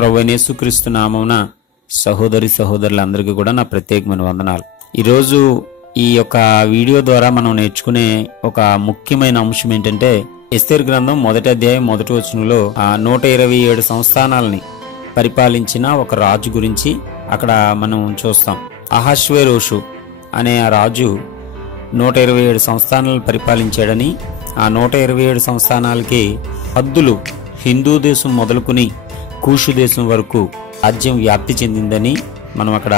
ప్రభు యేసుక్రీస్తు నామమున సహోదరి సహోదరులందరికీ కూడా నా ప్రత్యేకమైన వందనాలు. ఈరోజు ఈ యొక్క వీడియో ద్వారా మనం నేర్చుకునే ఒక ముఖ్యమైన అంశం ఏంటంటే ఎస్తేర్ గ్రంథం మొదటి అధ్యాయం మొదటి వచనంలో ఆ నూట ఇరవై ఏడు సంస్థానాలని పరిపాలించిన ఒక రాజు గురించి అక్కడ మనం చూస్తాం. అహశ్వేరోషు అనే ఆ రాజు నూట ఇరవై ఏడు సంస్థానాలు పరిపాలించాడని ఆ నూట ఇరవై ఏడు సంస్థానాలకి హద్దులు హిందూ దేశం మొదలుకుని కూషు దేశం వరకు రాజ్యం వ్యాప్తి చెందిందని మనం అక్కడ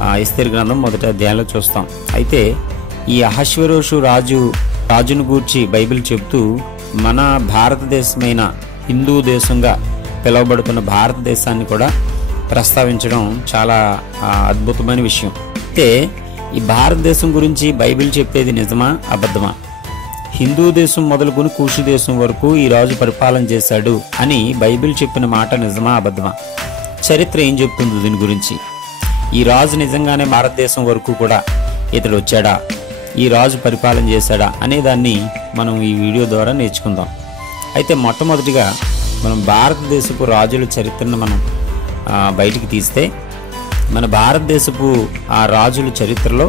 ఆ, గ్రంథం మొదటి అధ్యాయంలో చూస్తాం. అయితే ఈ అహశ్వరోషు రాజు రాజును గూర్చి బైబిల్ చెబుతూ మన భారతదేశమైన హిందూ దేశంగా పిలువబడుతున్న భారతదేశాన్ని కూడా ప్రస్తావించడం చాలా అద్భుతమైన విషయం. అయితే ఈ భారతదేశం గురించి బైబిల్ చెప్పేది నిజమా అబద్ధమా? హిందూ దేశం మొదలుకొని కూషు దేశం వరకు ఈ రాజు పరిపాలన చేశాడు అని బైబిల్ చెప్పిన మాట నిజమా అబద్ధమా? చరిత్ర ఏం చెప్తుంది దీని గురించి. ఈ రాజు నిజంగానే భారతదేశం వరకు కూడా ఇతడు వచ్చాడా? ఈ రాజు పరిపాలన చేశాడా? అనే దాన్ని మనం ఈ వీడియో ద్వారా నేర్చుకుందాం. అయితే మొట్టమొదటిగా మనం భారతదేశపు రాజుల చరిత్రను మనం బయటికి తీస్తే మన భారతదేశపు ఆ రాజుల చరిత్రలో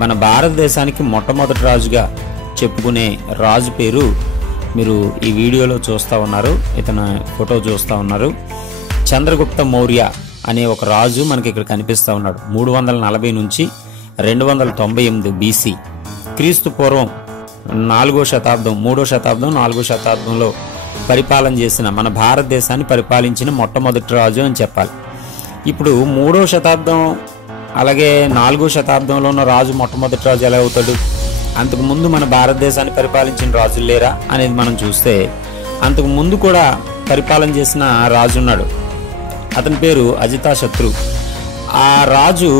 మన భారతదేశానికి మొట్టమొదటి రాజుగా చెప్పుకునే రాజు పేరు మీరు ఈ వీడియోలో చూస్తూ ఉన్నారు ఇతను ఫోటో చూస్తూ ఉన్నారు. చంద్రగుప్త మౌర్య అనే ఒక రాజు మనకి ఇక్కడ కనిపిస్తూ ఉన్నాడు. మూడు వందల నలభై నుంచి రెండు వందల తొంభై ఎనిమిది బీసీ. క్రీస్తు పూర్వం నాలుగో శతాబ్దం మూడో శతాబ్దం నాలుగో శతాబ్దంలో పరిపాలన చేసిన మన భారతదేశాన్ని పరిపాలించిన మొట్టమొదటి రాజు అని చెప్పాలి. ఇప్పుడు మూడో శతాబ్దం అలాగే నాలుగో శతాబ్దంలో ఉన్న రాజు మొట్టమొదటి రాజు ఎలా అవుతాడు? అంతకు ముందు మన భారతదేశాన్ని పరిపాలించిన రాజులు లేరా అనేది మనం చూస్తే అంతకు ముందు కూడా పరిపాలన చేసిన రాజు ఉన్నాడు. అతని పేరు అజితాశత్రు ఆ రాజు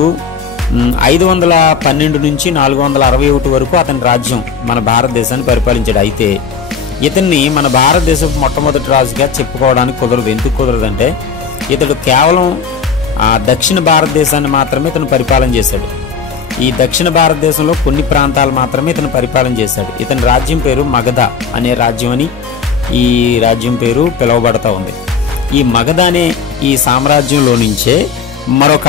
ఐదు వందల పన్నెండు నుంచి నాలుగు వందల అరవై ఒకటి వరకు అతని రాజ్యం మన భారతదేశాన్ని పరిపాలించాడు. అయితే ఇతన్ని మన భారతదేశం మొట్టమొదటి రాజుగా చెప్పుకోవడానికి కుదరదు. ఎందుకు కుదరదంటే ఇతడు కేవలం దక్షిణ భారతదేశాన్ని మాత్రమే ఇతను పరిపాలన చేశాడు. ఈ దక్షిణ భారతదేశంలో కొన్ని ప్రాంతాలు మాత్రమే ఇతను పరిపాలన చేశాడు. ఇతని రాజ్యం పేరు మగధ అనే రాజ్యం అని ఈ రాజ్యం పేరు పిలువబడతా ఉంది. ఈ మగధ అనే ఈ సామ్రాజ్యంలో నుంచే మరొక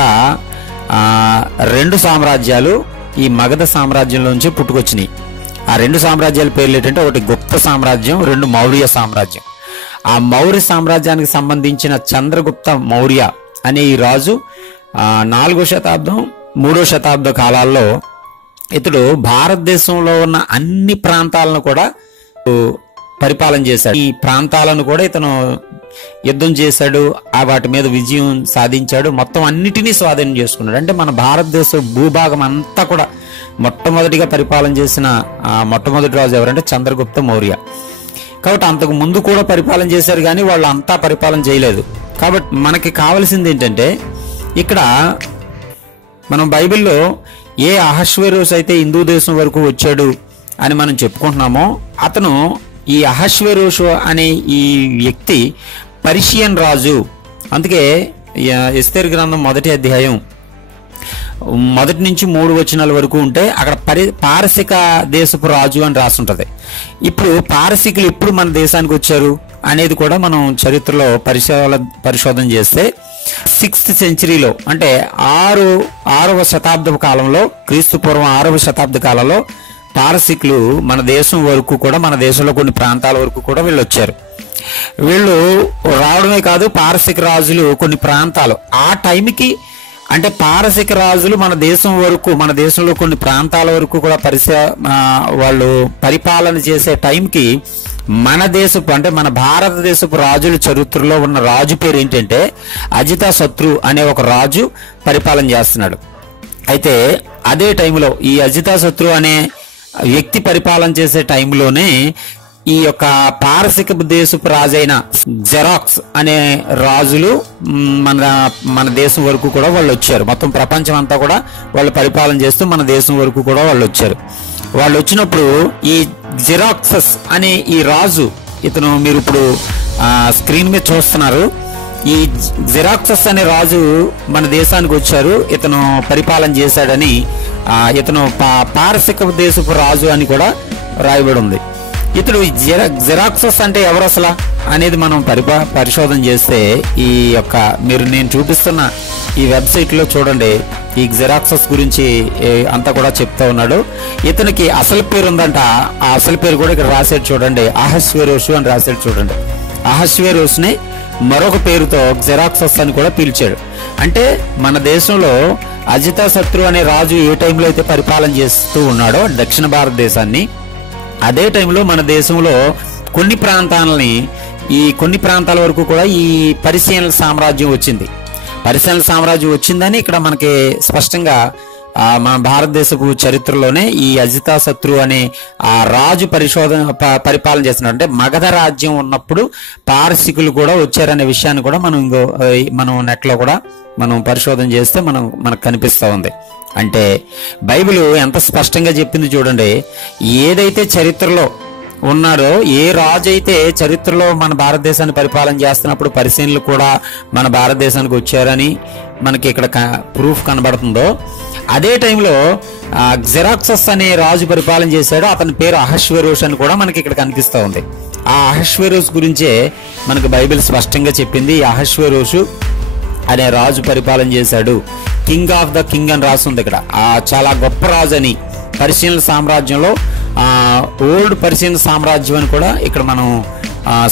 రెండు సామ్రాజ్యాలు ఈ మగధ సామ్రాజ్యంలో నుంచి పుట్టుకొచ్చినాయి. ఆ రెండు సామ్రాజ్యాల పేర్లు ఏంటంటే ఒకటి గుప్త సామ్రాజ్యం రెండు మౌర్య సామ్రాజ్యం. ఆ మౌర్య సామ్రాజ్యానికి సంబంధించిన చంద్రగుప్త మౌర్య అనే ఈ రాజు నాలుగో శతాబ్దం మూడో శతాబ్ద కాలాల్లో ఇతడు భారతదేశంలో ఉన్న అన్ని ప్రాంతాలను కూడా పరిపాలన చేశాడు. ఈ ప్రాంతాలను కూడా ఇతను యుద్ధం చేశాడు ఆ వాటి మీద విజయం సాధించాడు మొత్తం అన్నిటినీ స్వాధీనం చేసుకున్నాడు. అంటే మన భారతదేశ భూభాగం అంతా కూడా మొట్టమొదటిగా పరిపాలన చేసిన మొట్టమొదటి రాజు ఎవరంటే చంద్రగుప్త మౌర్య. కాబట్టి అంతకు ముందు కూడా పరిపాలన చేశారు కానీ వాళ్ళు అంతా పరిపాలన చేయలేదు. కాబట్టి మనకి కావాల్సింది ఏంటంటే ఇక్కడ మనం బైబిల్లో ఏ అహశ్వేరోస్ అయితే హిందూ దేశం వరకు వచ్చాడు అని మనం చెప్పుకుంటున్నామో అతను ఈ అహశ్వేరోషు అనే ఈ వ్యక్తి పర్షియన్ రాజు. అందుకే ఎస్తేర్ గ్రంథం మొదటి అధ్యాయం మొదటి నుంచి మూడు వచనాల వరకు ఉంటే అక్కడ పరి పారసిక దేశపు రాజు అని రాసుంటది. ఇప్పుడు పారసికులు ఎప్పుడు మన దేశానికి వచ్చారు అనేది కూడా మనం చరిత్రలో పరిశోధన పరిశోధన చేస్తే సిక్స్త్ సెంచరీలో అంటే ఆరు ఆరవ శతాబ్దపు కాలంలో క్రీస్తు పూర్వం ఆరవ శతాబ్ద కాలంలో పారసికులు మన దేశం వరకు కూడా మన దేశంలో కొన్ని ప్రాంతాల వరకు కూడా వీళ్ళు వచ్చారు వీళ్ళు రావడమే కాదు పారసిక రాజులు కొన్ని ప్రాంతాలు. ఆ టైంకి అంటే పారసిక రాజులు మన దేశం వరకు మన దేశంలో కొన్ని ప్రాంతాల వరకు కూడా పరిస వాళ్ళు పరిపాలన చేసే టైంకి మన దేశపు అంటే మన భారతదేశపు రాజుల చరిత్రలో ఉన్న రాజు పేరు ఏంటంటే అజిత శత్రు అనే ఒక రాజు పరిపాలన చేస్తున్నాడు. అయితే అదే టైంలో ఈ అజిత శత్రు అనే వ్యక్తి పరిపాలన చేసే టైంలోనే ఈ యొక్క పారసిక దేశపు రాజైన జెరాక్స్ అనే రాజులు మన మన దేశం వరకు కూడా వాళ్ళు వచ్చారు. మొత్తం ప్రపంచం అంతా కూడా వాళ్ళు పరిపాలన చేస్తూ మన దేశం వరకు కూడా వాళ్ళు వచ్చారు. వాళ్ళు వచ్చినప్పుడు ఈ జిరాక్సస్ అనే ఈ రాజు ఇతను మీరు ఇప్పుడు స్క్రీన్ మీద చూస్తున్నారు. ఈ జిరాక్సస్ అనే రాజు మన దేశానికి వచ్చారు. ఇతను పరిపాలన చేశాడని ఇతను పా- పారసిక దేశపు రాజు అని కూడా రాయబడి ఉంది. ఇతడు జిరా జిరాక్సస్ అంటే ఎవరు అసలు అనేది మనం పరిపా పరిశోధన చేస్తే ఈ యొక్క మీరు నేను చూపిస్తున్న ఈ వెబ్సైట్లో చూడండి. ఈ జెరాక్సస్ గురించి అంతా కూడా చెప్తా ఉన్నాడు. ఇతనికి అసలు పేరు ఉందంట ఆ అసలు పేరు కూడా ఇక్కడ రాశాడు చూడండి. అహస్వేరోషు అని రాశాడు చూడండి. అహస్వేరోస్ని మరొక పేరుతో జెరాక్సస్ అని కూడా పిలిచాడు. అంటే మన దేశంలో అజితాశత్రు అనే రాజు ఏ టైంలో అయితే పరిపాలన చేస్తూ ఉన్నాడో దక్షిణ భారతదేశాన్ని అదే టైంలో మన దేశంలో కొన్ని ప్రాంతాలని ఈ కొన్ని ప్రాంతాల వరకు కూడా ఈ పరిశీలన సామ్రాజ్యం వచ్చింది. పరిశీలన సామ్రాజ్యం వచ్చిందని ఇక్కడ మనకి స్పష్టంగా మన భారతదేశపు చరిత్రలోనే ఈ అజితాశత్రు అనే ఆ రాజు పరిశోధన ప- పరిపాలన చేస్తున్నాడు. అంటే మగధ రాజ్యం ఉన్నప్పుడు పారసికులు కూడా వచ్చారనే విషయాన్ని కూడా మనం ఇంకో మనం నెట్లో కూడా మనం పరిశోధన చేస్తే మనం మనకు కనిపిస్తూ ఉంది. అంటే బైబిల్ ఎంత స్పష్టంగా చెప్పింది చూడండి. ఏదైతే చరిత్రలో ఉన్నాడో. ఏ రాజు అయితే చరిత్రలో మన భారతదేశాన్ని పరిపాలన చేస్తున్నప్పుడు పరిశీలనలు కూడా మన భారతదేశానికి వచ్చారని మనకి ఇక్కడ ప్రూఫ్ కనబడుతుందో అదే టైంలో జిరాక్సస్ అనే రాజు పరిపాలన చేశాడు. అతని పేరు అహశ్వరోష్ అని కూడా మనకి ఇక్కడ కనిపిస్తూ ఉంది. ఆ అహశ్వరోష్ గురించే మనకు బైబిల్ స్పష్టంగా చెప్పింది. ఈ అహశ్వరోషు అనే రాజు పరిపాలన చేశాడు. కింగ్ ఆఫ్ ద కింగ్ అని రాస్తుంది ఇక్కడ. ఆ చాలా గొప్ప రాజు అని. పరిశీలన సామ్రాజ్యంలో ఓల్డ్ పరిశీలన సామ్రాజ్యం అని కూడా ఇక్కడ మనం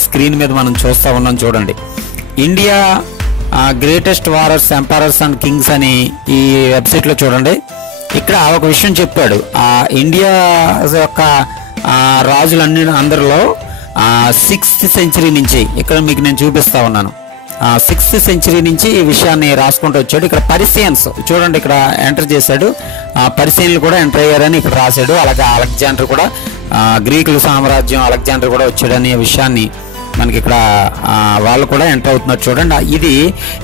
స్క్రీన్ మీద మనం చూస్తూ ఉన్నాం చూడండి. India greatest warriors emperors and kings అని ఈ వెబ్సైట్లో చూడండి. ఇక్కడ ఒక విషయం చెప్పాడు. ఆ ఇండియా యొక్క రాజులన్నీ రాజులన్ని అందరిలో సిక్స్త్ సెంచరీ నుంచి ఇక్కడ మీకు నేను చూపిస్తా ఉన్నాను. సిక్స్త్ సెంచరీ నుంచి ఈ విషయాన్ని రాసుకుంటూ వచ్చాడు. ఇక్కడ పరిసియన్స్ చూడండి ఇక్కడ ఎంటర్ చేశాడు. ఆ పరిసియన్లు కూడా ఎంటర్ అయ్యారని ఇక్కడ రాశాడు. అలాగే అలెగ్జాండర్ కూడా గ్రీకుల సామ్రాజ్యం అలెగ్జాండర్ కూడా వచ్చాడనే విషయాన్ని మనకి ఇక్కడ వాళ్ళు కూడా ఎంటర్ అవుతున్నారు. చూడండి ఇది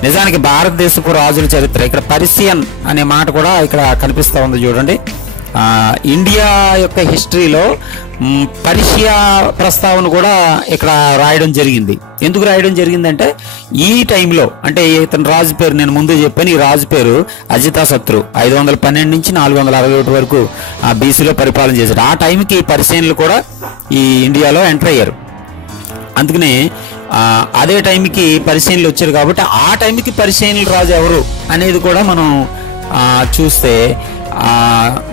నిజానికి భారతదేశపు రాజుల చరిత్ర. ఇక్కడ పరిసియన్ అనే మాట కూడా ఇక్కడ కనిపిస్తూ ఉంది చూడండి. ఇండియా యొక్క హిస్టరీలో మ్, పర్షియా ప్రస్తావన కూడా ఇక్కడ రాయడం జరిగింది. ఎందుకు రాయడం జరిగిందంటే ఈ టైంలో అంటే ఇతని రాజు పేరు నేను ముందే చెప్పాను ఈ రాజు పేరు అజితాశత్రు ఐదు వందల పన్నెండు నుంచి నాలుగు వందల అరవై ఒకటి వరకు ఆ బీసీలో పరిపాలన చేశాడు. ఆ టైంకి పర్షియన్లు కూడా ఈ ఇండియాలో ఎంటర్ అయ్యారు. అందుకనే అదే టైంకి పరిశీలనలు వచ్చారు కాబట్టి ఆ టైంకి పరిశీలనలు రాజు ఎవరు అనేది కూడా మనం చూస్తే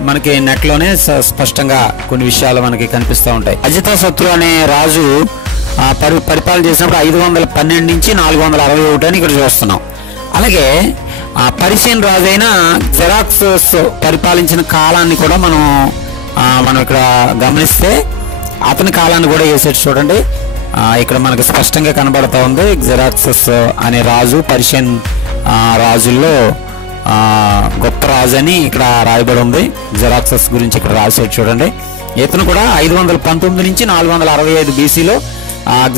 మనకి నెట్లోనే స- స్పష్టంగా కొన్ని విషయాలు మనకి కనిపిస్తూ ఉంటాయి. అజితాశత్రు అనే రాజు పరి పరిపాలన చేసినప్పుడు ఐదు వందల పన్నెండు నుంచి నాలుగు వందల అరవై ఒకటి అని ఇక్కడ చూస్తున్నాం. అలాగే ఆ పరిశీలన రాజు అయిన జెరాక్సస్ పరిపాలించిన కాలాన్ని కూడా మనం మనం ఇక్కడ గమనిస్తే అతని కాలాన్ని కూడా వేసేట్టు చూడండి. ఇక్కడ మనకు స్పష్టంగా కనబడుతూ ఉంది జెరాక్సస్ అనే రాజు పర్షియన్ రాజుల్లో గొప్ప రాజు అని ఇక్కడ రాయబడి ఉంది. జెరాక్సస్ గురించి ఇక్కడ రాసేది చూడండి. ఇతను కూడా ఐదు వందల పంతొమ్మిది నుంచి నాలుగు వందల అరవై ఐదు బీసీలో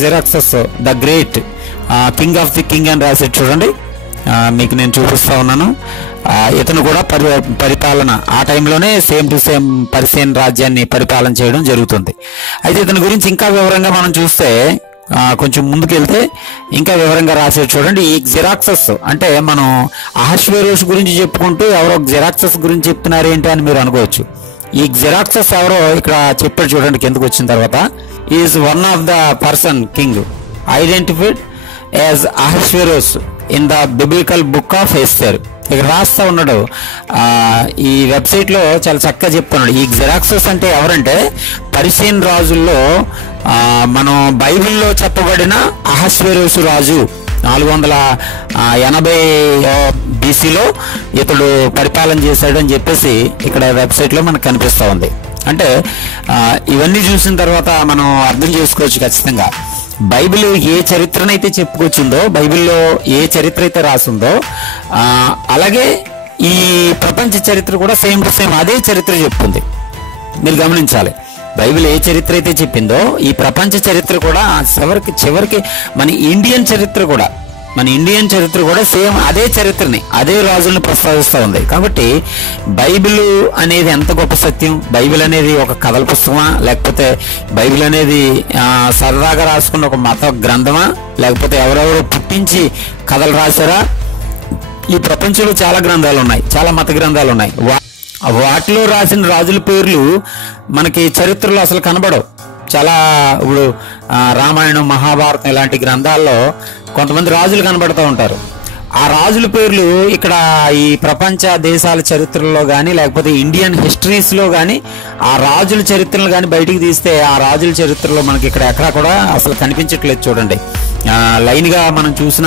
Xerxes the great king of the king అని రాసేది చూడండి. మీకు నేను చూపిస్తా ఉన్నాను. ఇతను కూడా పరి పరిపాలన ఆ టైంలోనే సేమ్ టు సేమ్ పరిసేన్ రాజ్యాన్ని పరిపాలన చేయడం జరుగుతుంది. అయితే ఇతని గురించి ఇంకా వివరంగా మనం చూస్తే కొంచెం ముందుకెళ్తే ఇంకా వివరంగా రాసేది చూడండి. ఈ జిరాక్సస్ అంటే మనం అహశ్వేరోష్ గురించి చెప్పుకుంటూ ఎవరో జిరాక్సస్ గురించి చెప్తున్నారు ఏంటి అని మీరు అనుకోవచ్చు. ఈ జిరాక్సస్ ఎవరో ఇక్కడ చెప్పాడు చూడండి కిందకు వచ్చిన తర్వాత. Is one of the person king identified as Ahasuerus in the biblical book of Esther ఇక్కడ రాస్తా ఉన్నాడు. ఈ వెబ్సైట్లో చాలా చక్కగా చెప్తున్నాడు. ఈ జిరాక్సస్ అంటే ఎవరంటే పరిశీన్ రాజుల్లో మనం బైబిల్లో చెప్పబడిన అహస్వేరోసు రాజు నాలుగు వందల ఎనభై బీసీలో ఇతడు పరిపాలన చేశాడు అని చెప్పేసి ఇక్కడ వెబ్సైట్లో మనకు కనిపిస్తూ ఉంది. అంటే ఇవన్నీ చూసిన తర్వాత మనం అర్థం చేసుకోవచ్చు ఖచ్చితంగా. బైబిల్ ఏ చరిత్రనైతే చెప్పుకొచ్చిందో బైబిల్లో ఏ చరిత్ర అయితే రాసిందో అలాగే ఈ ప్రపంచ చరిత్ర కూడా సేమ్ టు సేమ్ అదే చరిత్ర చెప్తుంది. మీరు గమనించాలి. బైబిల్ ఏ చరిత్ర అయితే చెప్పిందో ఈ ప్రపంచ చరిత్ర కూడా చివరికి చివరికి మన ఇండియన్ చరిత్ర కూడా మన ఇండియన్ చరిత్ర కూడా సేమ్ అదే చరిత్రని అదే రాజులను ప్రస్తావిస్తూ ఉంది. కాబట్టి బైబిల్ అనేది ఎంత గొప్ప సత్యం? బైబిల్ అనేది ఒక కథల పుస్తకమా? లేకపోతే బైబిల్ అనేది సరదాగా రాసుకున్న ఒక మత గ్రంథమా? లేకపోతే ఎవరెవరు పుట్టించి కథలు రాశారా? ఈ ప్రపంచంలో చాలా గ్రంథాలు ఉన్నాయి చాలా మత గ్రంథాలు ఉన్నాయి. వా- వాటిలో రాసిన రాజుల పేర్లు మనకి చరిత్రలో అసలు కనబడవు. చాలా ఇప్పుడు రామాయణం మహాభారతం ఇలాంటి గ్రంథాల్లో కొంతమంది రాజులు కనబడుతూ ఉంటారు. ఆ రాజుల పేర్లు ఇక్కడ ఈ ప్రపంచ దేశాల చరిత్రలో కానీ లేకపోతే ఇండియన్ హిస్టరీస్లో కానీ ఆ రాజుల చరిత్రలు కానీ బయటికి తీస్తే ఆ రాజుల చరిత్రలో మనకి ఇక్కడ ఎక్కడా కూడా అసలు కనిపించట్లేదు చూడండి. లైన్గా మనం చూసిన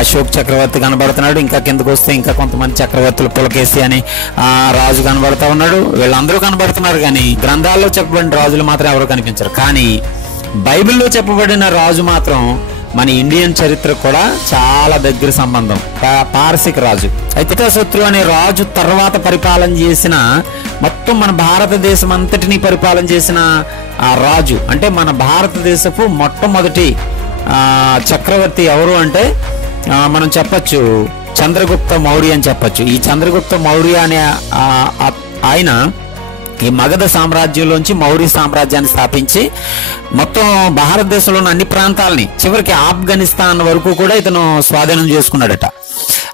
అశోక్ చక్రవర్తి కనబడుతున్నాడు ఇంకా కిందకు వస్తే ఇంకా కొంతమంది చక్రవర్తులు పులకేసి అని రాజు కనబడుతూ ఉన్నాడు. వీళ్ళందరూ కనబడుతున్నారు కానీ గ్రంథాల్లో చెప్పబడిన రాజులు మాత్రం ఎవరు కనిపించరు. కానీ బైబిల్లో చెప్పబడిన రాజు మాత్రం మన ఇండియన్ చరిత్ర కూడా చాలా దగ్గర సంబంధం. పా- పారసిక రాజు. అయితే శత్రు అనే రాజు తర్వాత పరిపాలన చేసిన మొత్తం మన భారతదేశం అంతటిని పరిపాలన చేసిన ఆ రాజు. అంటే మన భారతదేశపు మొట్టమొదటి చక్రవర్తి ఎవరు అంటే మనం చెప్పచ్చు చంద్రగుప్త మౌర్య అని చెప్పచ్చు. ఈ చంద్రగుప్త మౌర్య అనే ఆయన ఈ మగధ సామ్రాజ్యంలోంచి మౌర్య సామ్రాజ్యాన్ని స్థాపించి మొత్తం భారతదేశంలో ఉన్న అన్ని ప్రాంతాలని చివరికి ఆఫ్ఘనిస్తాన్ వరకు కూడా ఇతను స్వాధీనం చేసుకున్నాడట.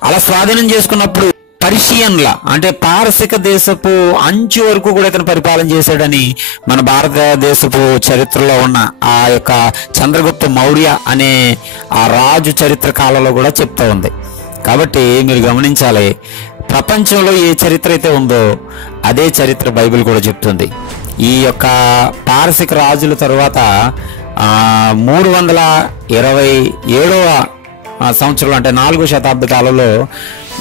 అలా స్వాధీనం చేసుకున్నప్పుడు పర్షియన్ల అంటే పారసిక దేశపు అంచు వరకు కూడా ఇతను పరిపాలన చేశాడని మన భారతదేశపు చరిత్రలో ఉన్న ఆ యొక్క చంద్రగుప్త మౌర్య అనే ఆ రాజు చరిత్ర కాలంలో కూడా చెప్తా ఉంది. కాబట్టి మీరు గమనించాలి ప్రపంచంలో ఏ చరిత్ర అయితే ఉందో అదే చరిత్ర బైబిల్ కూడా చెప్తుంది. ఈ యొక్క పారసిక రాజుల తరువాత మూడు వందల ఇరవై ఏడవ సంవత్సరంలో అంటే నాలుగో శతాబ్ద కాలంలో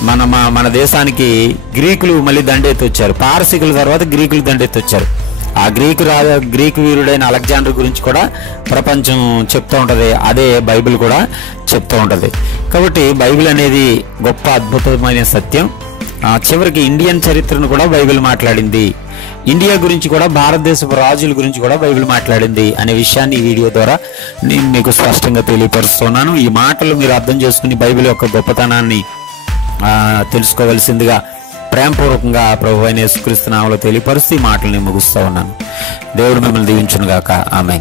మన మా- మన దేశానికి గ్రీకులు మళ్ళీ దండెత్తి వచ్చారు పారసికుల తర్వాత గ్రీకులు దండెత్తి వచ్చారు ఆ గ్రీకు రాజ గ్రీకు వీరుడైన అలెగ్జాండర్ గురించి కూడా ప్రపంచం చెప్తూ ఉంటుంది. అదే బైబిల్ కూడా చెప్తూ ఉంటుంది. కాబట్టి బైబిల్ అనేది గొప్ప అద్భుతమైన సత్యం. చివరికి ఇండియన్ చరిత్రను కూడా బైబిల్ మాట్లాడింది. ఇండియా గురించి కూడా భారతదేశపు రాజుల గురించి కూడా బైబిల్ మాట్లాడింది అనే విషయాన్ని ఈ వీడియో ద్వారా నేను మీకు స్పష్టంగా తెలియపరుస్తున్నాను. ఈ మాటలు మీరు అర్థం చేసుకుని బైబిల్ యొక్క గొప్పతనాన్ని తెలుసుకోవలసిందిగా ప్రేమపూర్వకంగా ప్రభు అయిన యేసుక్రీస్తు నామలో తెలియపరుస్తూ ఈ మాటలు నేను ముగుస్తూ ఉన్నాను. దేవుడు మిమ్మల్ని దీవించునుగాక. ఆమె